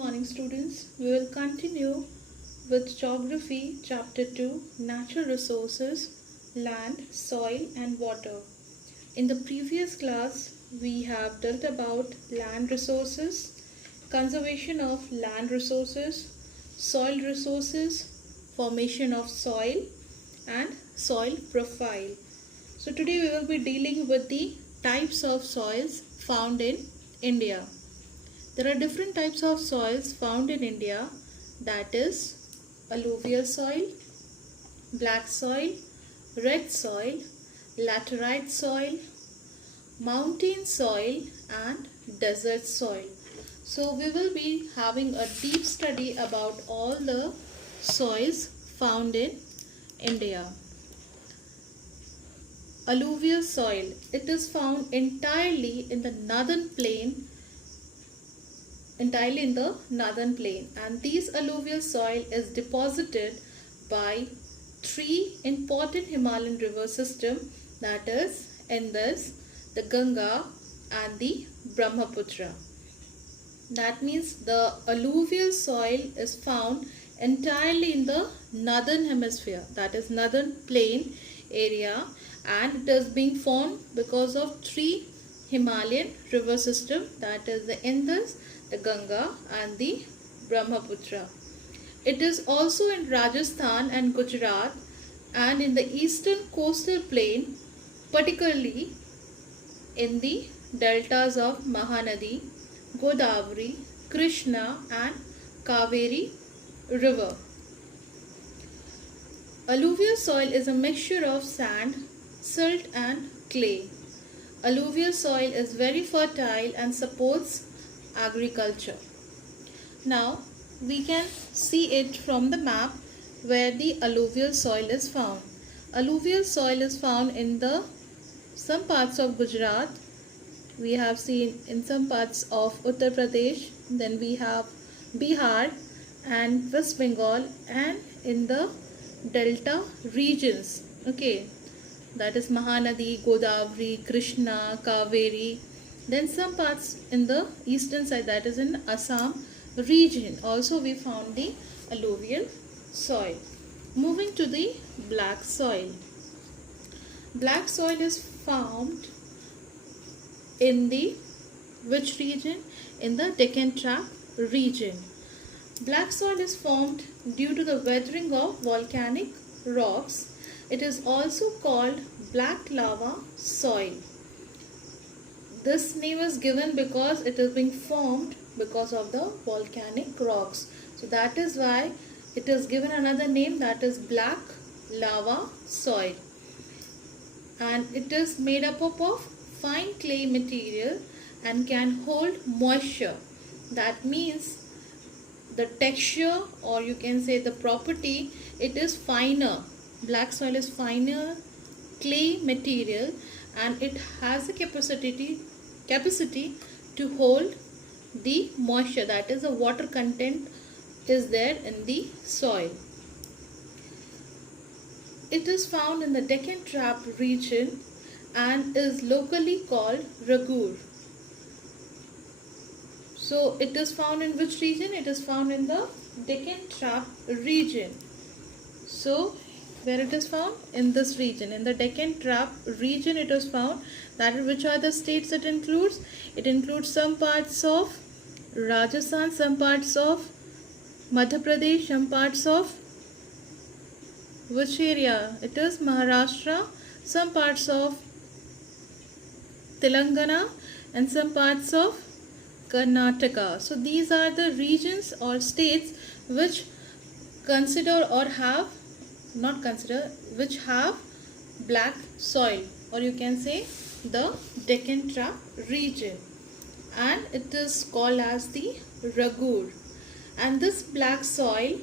morning, students. We will continue with Geography, Chapter 2, Natural Resources, Land, Soil and Water. In the previous class, we have dealt about land resources, conservation of land resources, soil resources, formation of soil and soil profile. So today we will be dealing with the types of soils found in India. There are different types of soils found in India, that is alluvial soil, black soil, red soil, laterite soil, mountain soil and desert soil. So we will be having a deep study about all the soils found in India. Alluvial soil, it is found entirely in the northern plain and these alluvial soil is deposited by three important Himalayan river system, that is Indus, the Ganga and the Brahmaputra. That means the alluvial soil is found entirely in the northern hemisphere, that is northern plain area, and it is being formed because of three Himalayan river system, that is the Indus, the Ganga and the Brahmaputra. It is also in Rajasthan and Gujarat and in the eastern coastal plain, particularly in the deltas of Mahanadi, Godavari, Krishna and Kaveri river. Alluvial soil is a mixture of sand, silt and clay. Alluvial soil is very fertile and supports agriculture. Now we can see it from the map where the alluvial soil is found. Alluvial soil is found in some parts of Gujarat. We have seen in some parts of Uttar Pradesh. Then we have Bihar and West Bengal and in the delta regions. Okay, that is Mahanadi, Godavari, Krishna, Kaveri. Then some parts in the eastern side, that is in Assam region. Also we found the alluvial soil. Moving to the black soil. Black soil is found in the which region? In the Deccan Tract region. Black soil is formed due to the weathering of volcanic rocks. It is also called black lava soil. This name is given because it is being formed because of the volcanic rocks. So that is why it is given another name, that is black lava soil. And it is made up of fine clay material and can hold moisture. That means the texture, or you can say the property, it is finer. Black soil is finer clay material and it has a capacity to hold the moisture, that is the water content is there in the soil. It is found in the Deccan Tract region and is locally called Ragur. So it is found in which region? It is found in the Deccan Tract region. So where it is found? In this region, in the Deccan Tract region it is found. That is, which are the states it includes? It includes some parts of Rajasthan, some parts of Madhya Pradesh, some parts of which area? It is Maharashtra, some parts of Telangana and some parts of Karnataka. So these are the regions or states which consider or have which have black soil, or you can say the Deccan Tract region, and it is called as the Ragur. And this black soil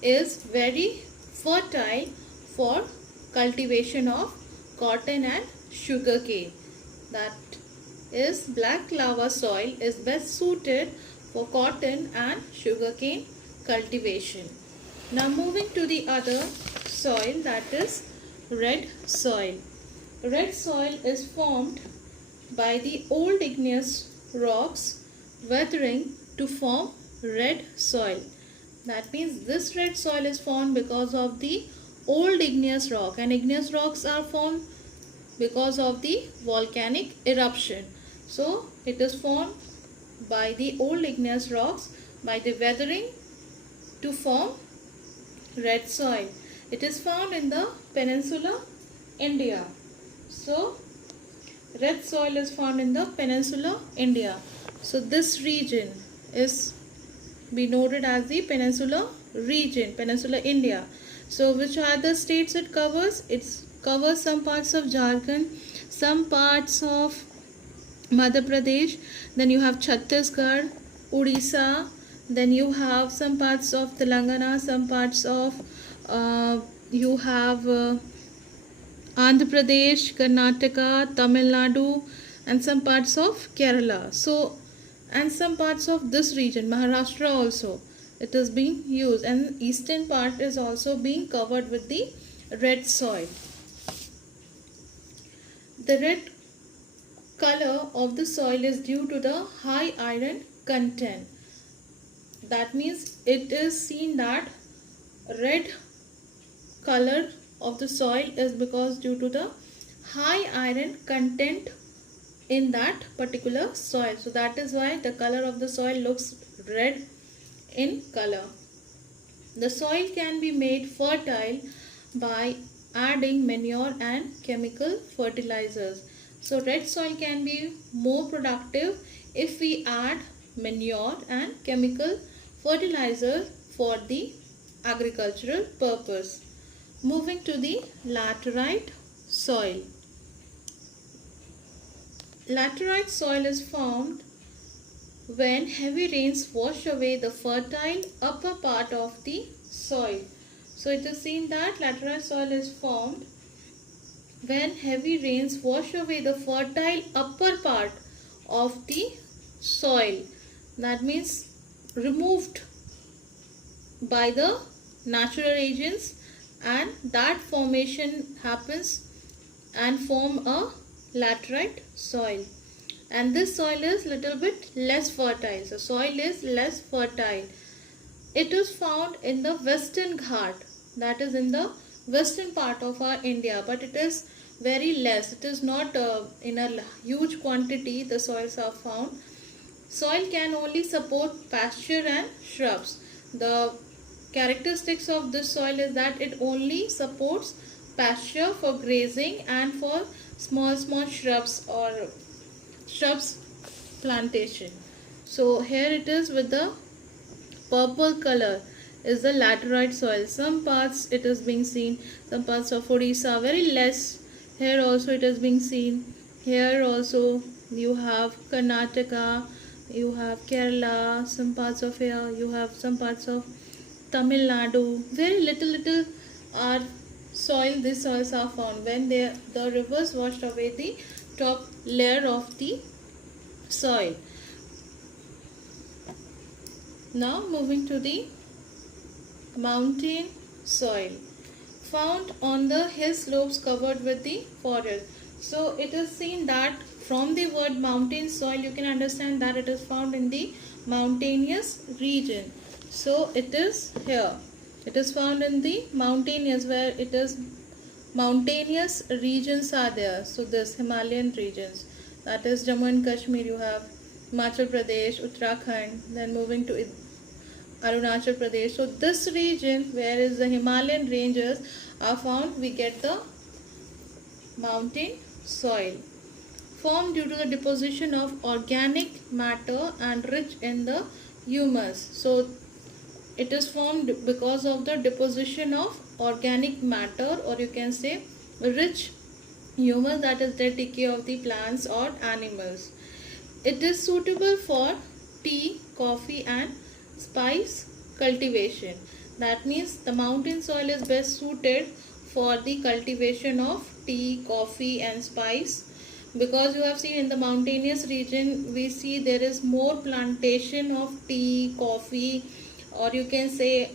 is very fertile for cultivation of cotton and sugarcane. That is, black lava soil is best suited for cotton and sugarcane cultivation. Now moving to the other soil, that is red soil. Red soil is formed by the old igneous rocks weathering to form red soil. That means this red soil is formed because of the old igneous rock, and igneous rocks are formed because of the volcanic eruption. So it is formed by the old igneous rocks by the weathering to form red soil. It is found in the Peninsula India. So red soil is found in the Peninsula India. So this region is be noted as the Peninsula region, Peninsula India. So which are the states it covers? It covers some parts of Jharkhand, some parts of Madhya Pradesh, then you have Chhattisgarh, Odisha, then you have some parts of Telangana, some parts of you have Andhra Pradesh, Karnataka, Tamil Nadu, and some parts of Kerala. So, and some parts of this region, Maharashtra also, it is being used, and eastern part is also being covered with the red soil. The red color of the soil is due to the high iron content. That means it is seen that red color of the soil is because due to the high iron content in that particular soil. So that is why the color of the soil looks red in color. The soil can be made fertile by adding manure and chemical fertilizers. So red soil can be more productive if we add manure and chemical fertilizer for the agricultural purpose. Moving to the laterite soil. Laterite soil is formed when heavy rains wash away the fertile upper part of the soil. So it is seen that laterite soil is formed when heavy rains wash away the fertile upper part of the soil. That means removed by the natural agents, and that formation happens and form a laterite soil. And this soil is little bit less fertile. So soil is less fertile. It is found in the Western Ghat, that is in the western part of our India, but it is very less. It is not in a huge quantity the soils are found. Soil can only support pasture and shrubs. The characteristics of this soil is that it only supports pasture for grazing and for small shrubs or shrubs plantation. So here it is with the purple color is the laterite soil. Some parts it is being seen, some parts of Odisha very less. Here also it is being seen. Here also you have Karnataka, you have Kerala, some parts of here, you have some parts of Tamil Nadu. Very little are soil, these soils are found when the rivers washed away the top layer of the soil. Now moving to the mountain soil, found on the hill slopes covered with the forest. So it is seen that from the word mountain soil you can understand that it is found in the mountainous region. So it is here. It is found in the mountainous, where it is mountainous regions are there. So this Himalayan regions, that is Jammu and Kashmir, you have Himachal Pradesh, Uttarakhand, then moving to Arunachal Pradesh. So this region where is the Himalayan ranges are found, we get the mountain soil, formed due to the deposition of organic matter and rich in the humus. So it is formed because of the deposition of organic matter, or you can say rich humus, that is the decay of the plants or animals. It is suitable for tea, coffee and spice cultivation. That means the mountain soil is best suited for the cultivation of tea, coffee and spice, because you have seen in the mountainous region we see there is more plantation of tea, coffee, or you can say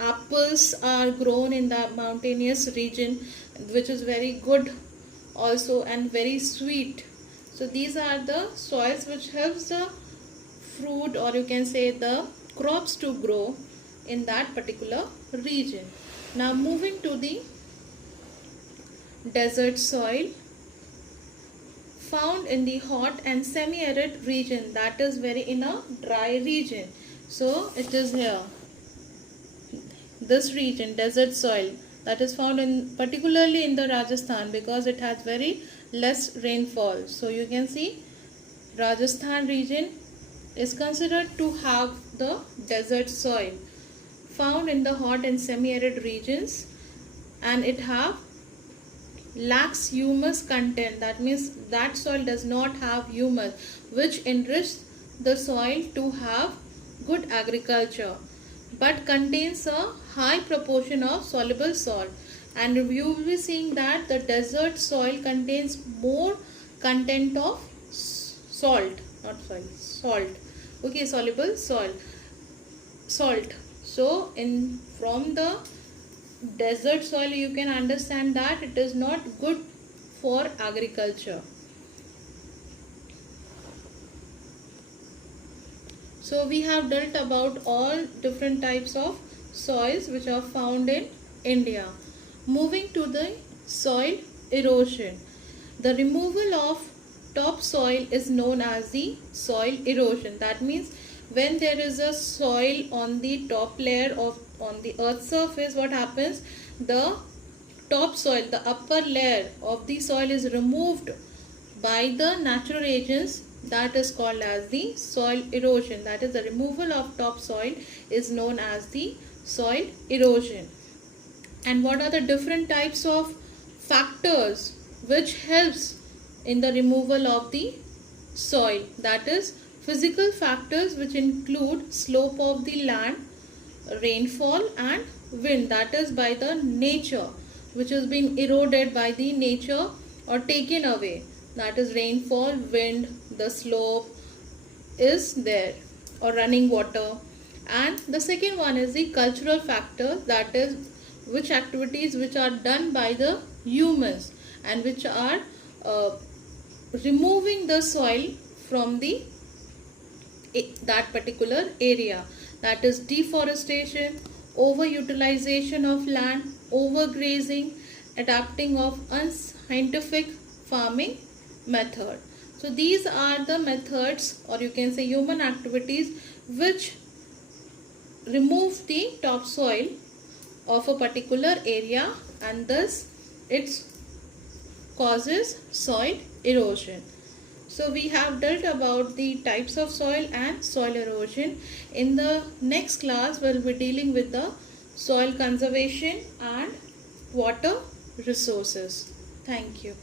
apples are grown in the mountainous region, which is very good also and very sweet. So these are the soils which helps the fruit, or you can say the crops to grow in that particular region. Now moving to the desert soil found in the hot and semi-arid region, that is very in a dry region. So it is here, this region, desert soil, that is found in particularly in the Rajasthan because it has very less rainfall. So you can see Rajasthan region is considered to have the desert soil found in the hot and semi-arid regions, and it have lacks humus content. That means that soil does not have humus, which enriches the soil to have good agriculture, but contains a high proportion of soluble salt. And you will be seeing that the desert soil contains more content of salt, not soil, salt. Okay, soluble soil, salt. So from the desert soil you can understand that it is not good for agriculture. So we have dealt about all different types of soils which are found in India. Moving to the soil erosion. The removal of topsoil is known as the soil erosion. That means when there is a soil on the top layer of on the earth's surface, what happens? The topsoil, the upper layer of the soil is removed by the natural agents. That is called as the soil erosion. That is, the removal of topsoil is known as the soil erosion. And what are the different types of factors which helps in the removal of the soil? That is, physical factors which include slope of the land, rainfall and wind. That is by the nature which has been eroded by the nature or taken away. That is rainfall, wind, the slope is there, or running water. And the second one is the cultural factor, that is which activities which are done by the humans and which are removing the soil from that particular area. That is deforestation, overutilization of land, overgrazing, adapting of unscientific farming method. So these are the methods, or you can say human activities, which remove the topsoil of a particular area, and thus it causes soil erosion. So we have dealt about the types of soil and soil erosion. In the next class, we'll be dealing with the soil conservation and water resources. Thank you.